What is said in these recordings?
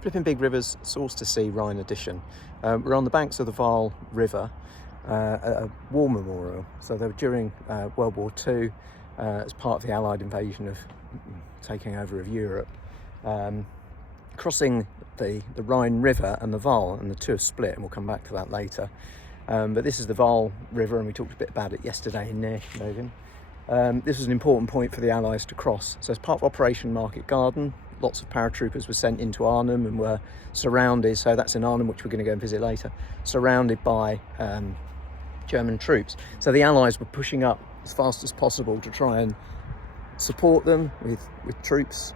Flipping Big Rivers Source to Sea Rhine edition. We're on the banks of the Waal River at a war memorial. So they were during World War II as part of the Allied invasion of taking over of Europe, crossing the Rhine River and the Waal, and the two have split, and we'll come back to that later. But this is the Waal River, and we talked a bit about it yesterday in Nijmegen. This was an important point for the Allies to cross. So as part of Operation Market Garden, lots of paratroopers were sent into Arnhem and were surrounded, so that's in Arnhem, which we're going to go and visit later, surrounded by German troops. So the Allies were pushing up as fast as possible to try and support them with troops,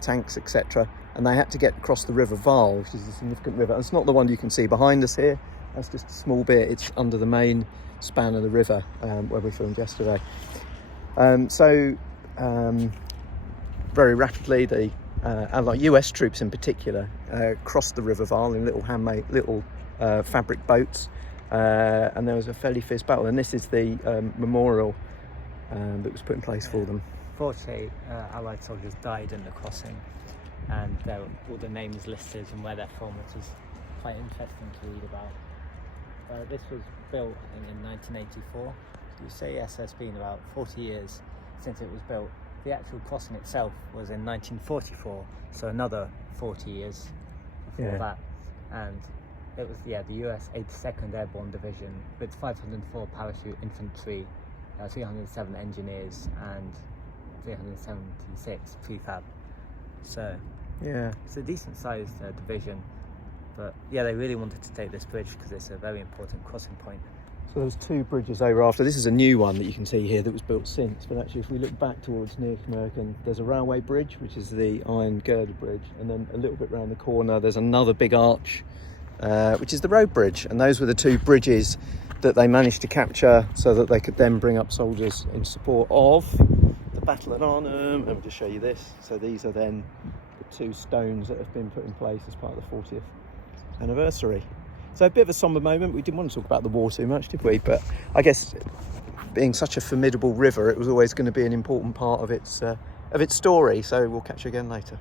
tanks, etc. And they had to get across the River Waal, which is a significant river. It's not the one you can see behind us here. That's just a small bit. It's under the main span of the river where we filmed yesterday. Very rapidly, the Allied US troops in particular crossed the River Waal in little handmade fabric boats, and there was a fairly fierce battle. And this is the memorial that was put in place for them. 40 Allied soldiers died in the crossing, and all the names listed and where they're from, which is quite interesting to read about. This was built, I think, in 1984. You say yes, it's been about 40 years since it was built. The actual crossing itself was in 1944, so another 40 years before that. And it was the US 82nd Airborne Division with 504 parachute infantry, 307 engineers, and 376 prefab. So yeah, it's a decent sized division. But yeah, they really wanted to take this bridge because it's a very important crossing point. So there's two bridges over after. This is a new one that you can see here that was built since, but actually if we look back towards Nijmegen, there's a railway bridge, which is the Iron Girder Bridge, and then a little bit round the corner there's another big arch, which is the road bridge. And those were the two bridges that they managed to capture so that they could then bring up soldiers in support of the battle at Arnhem. And I'll just show you this. So these are then the two stones that have been put in place as part of the 40th anniversary. So a bit of a somber moment. We didn't want to talk about the war too much, did we? But I guess being such a formidable river, it was always going to be an important part of its story. So we'll catch you again later.